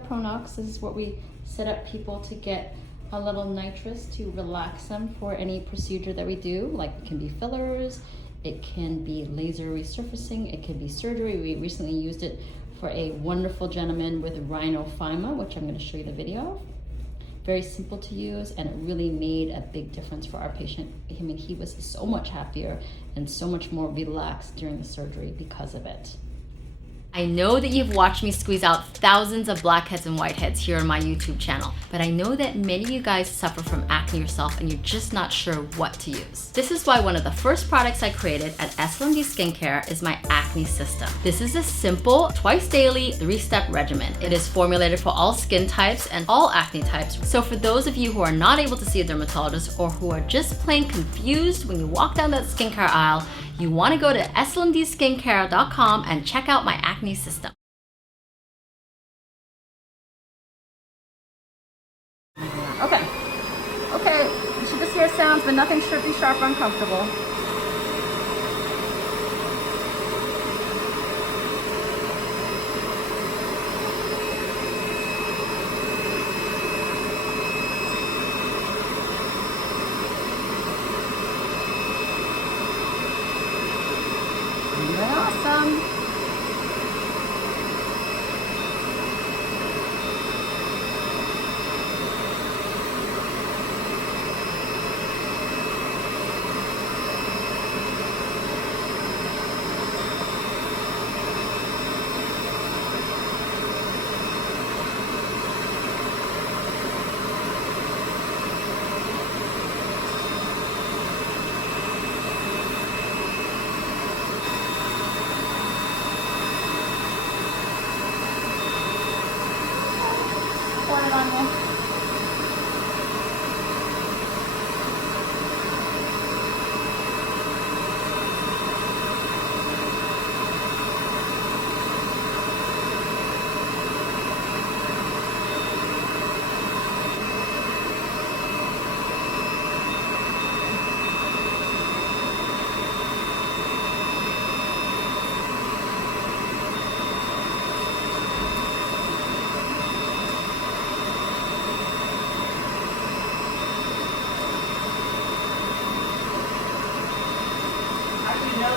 Pronox is what we set up people to get a little nitrous to relax them for any procedure that we do. Like it can be fillers, it can be laser resurfacing, it can be surgery. We recently used it for a wonderful gentleman with Rhinophyma, which I'm going to show you the video of. Very simple to use, and it really made a big difference for our patient. I mean, he was so much happier and so much more relaxed during the surgery because of it. I know that you've watched me squeeze out thousands of blackheads and whiteheads here on my YouTube channel, but I know that many of you guys suffer from acne yourself and you're just not sure what to use. This is why one of the first products I created at SLMD Skincare is my acne system. This is a simple, twice daily, 3-step regimen. It is formulated for all skin types and all acne types. So for those of you who are not able to see a dermatologist or who are just plain confused when you walk down that skincare aisle, you want to go to slmdskincare.com and check out my acne system. Okay, you should just hear sounds, but nothing trippy, sharp, or uncomfortable. Awesome. Pour it on you.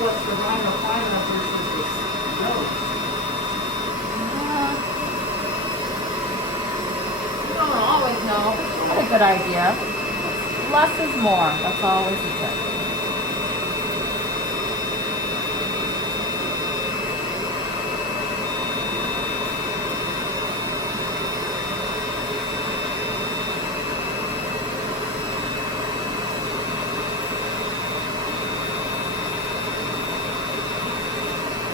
What's the Rhinophyma versus the trove? You don't always know, but you have a good idea. Less is more. That's always the tip.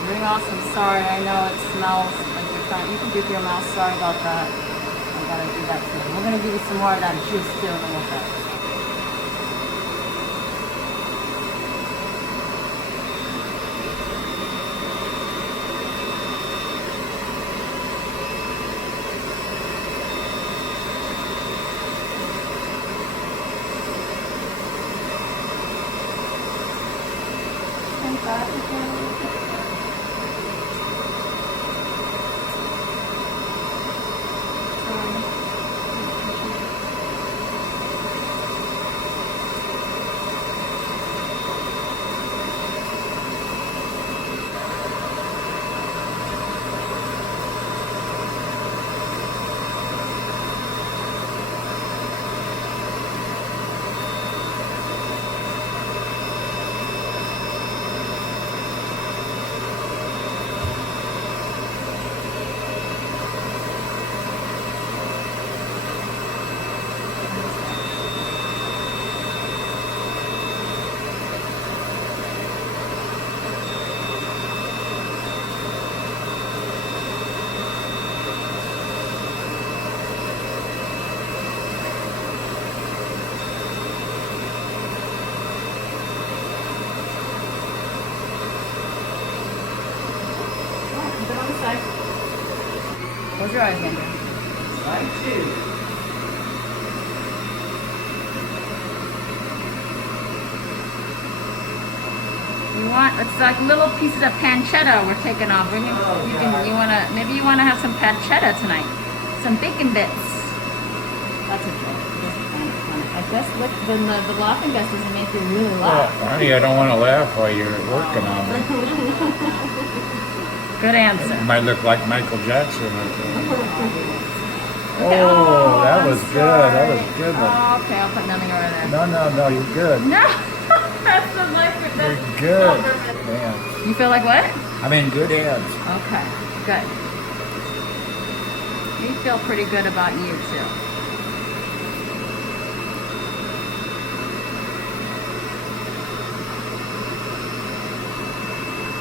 Ring awesome. Sorry, I know it smells like you're trying. You can do your mouth. Sorry about that. I gotta do that too. We're gonna give you some more of that juice too in a little bit. Close your eyes, Andrew. Side 2. You want, it's like little pieces of pancetta we're taking off. Maybe you wanna have some pancetta tonight. some bacon bits. That's a joke. Just kind of funny. I guess then the laughing gas doesn't make you really laugh. Honey, I don't want to laugh while you're working on it. Good answer. It might look like Michael Jackson. Or something. Okay. Oh, that was I'm good. That sorry. was good. Oh, okay, I'll put numbing over there. No, you're good. No, that's the life. You're good. Man. You feel like what? I'm in good hands. Okay, good. You feel pretty good about you too.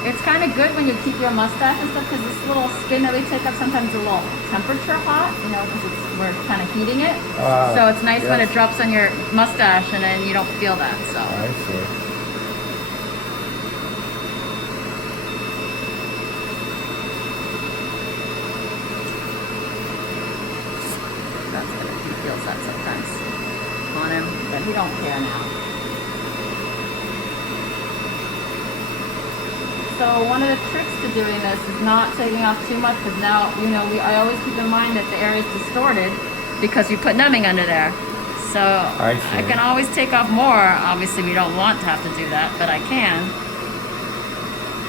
It's kind of good when you keep your mustache and stuff because this little skin that we take up sometimes is a little temperature hot, you know, because we're kind of heating it. So it's nice when it drops on your mustache and then you don't feel that. So. I see. That's good. He feels that sometimes on him, but he don't care now. So one of the tricks to doing this is not taking off too much because now, you know, I always keep in mind that the area is distorted because you put numbing under there. So I can always take off more. Obviously, we don't want to have to do that, but I can.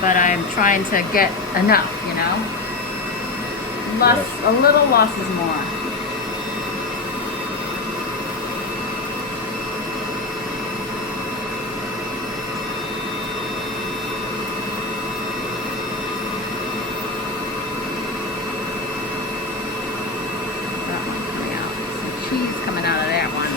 But I'm trying to get enough, you know? A little less is more. Cheese coming out of that one.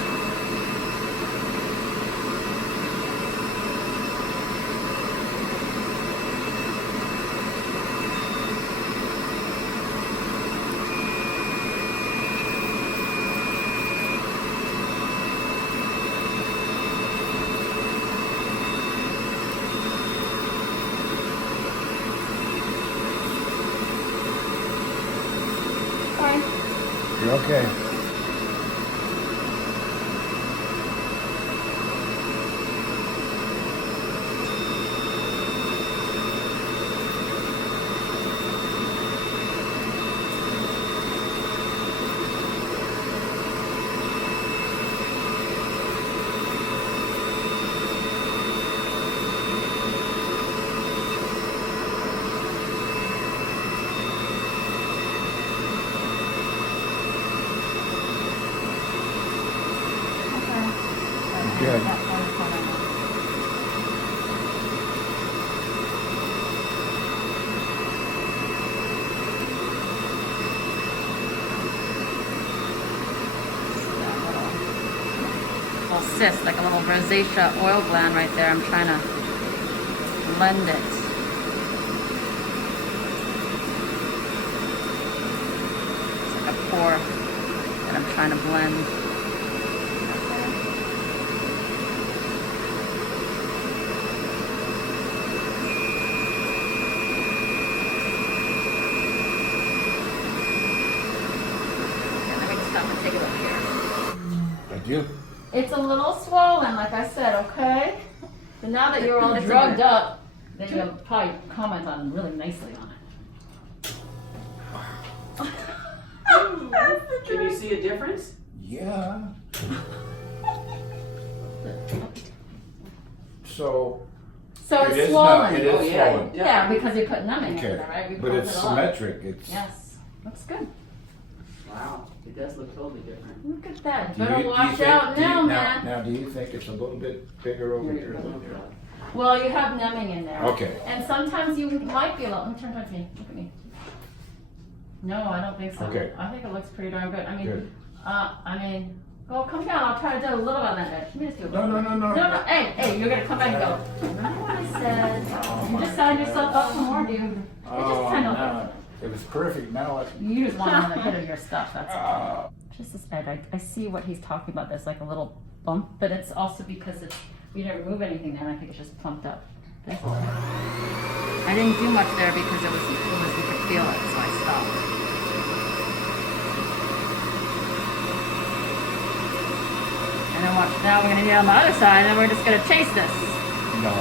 Sorry. You're okay. Good. Little cyst, like a little rosacea oil gland right there. I'm trying to blend it. It's like a pore that I'm trying to blend. Take a look here. Thank you. It's a little swollen, like I said, okay? So now that you're all drugged up, then you'll probably comment on really nicely on it. Can you see a difference? Yeah. So it's is swollen. It is swollen. Yeah, because you put numbing in Okay. there, right? We But pumped it's it a lot. symmetric. It's Yes, looks good. Wow, it does look totally different. Look at that. Do you- Better do you wash think- out do you- now, man. Now, do you think it's a little bit bigger over here? Well, you have numbing in there. Okay. And sometimes you might be a little. Turn towards me. Look at me. No, I don't think so. Okay. I think it looks pretty darn good. Good. Go, come down. I'll try to do a little on that edge. Let me just do it. No. No. Hey, you're gonna come back and go. Remember what I said? You just signed yourself up for more, dude. It just kind of. No. It was perfect. Now it's. You just want another hit of your stuff. That's all. Just this edge. I see what he's talking about. There's like a little bump, but it's also because we didn't remove anything there. And I think it's just plumped up. I didn't do much there because it was you could feel it, so I stopped. And then watch. Now we're gonna do it on the other side, and we're just gonna chase this. No.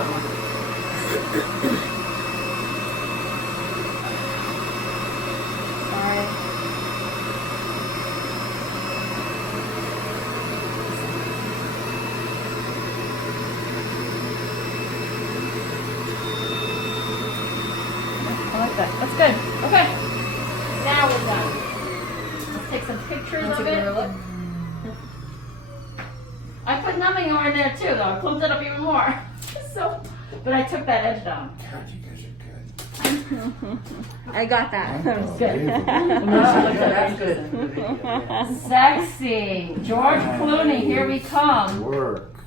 Sorry. I like that. That's good. Okay. Now we're done. Let's take some pictures of it. I put numbing on there too, though. I plumped it up even more. So, but I took that edge down. God, you guys are good. I got that. That was good. That's good. Sexy. George Clooney, here we come. Work.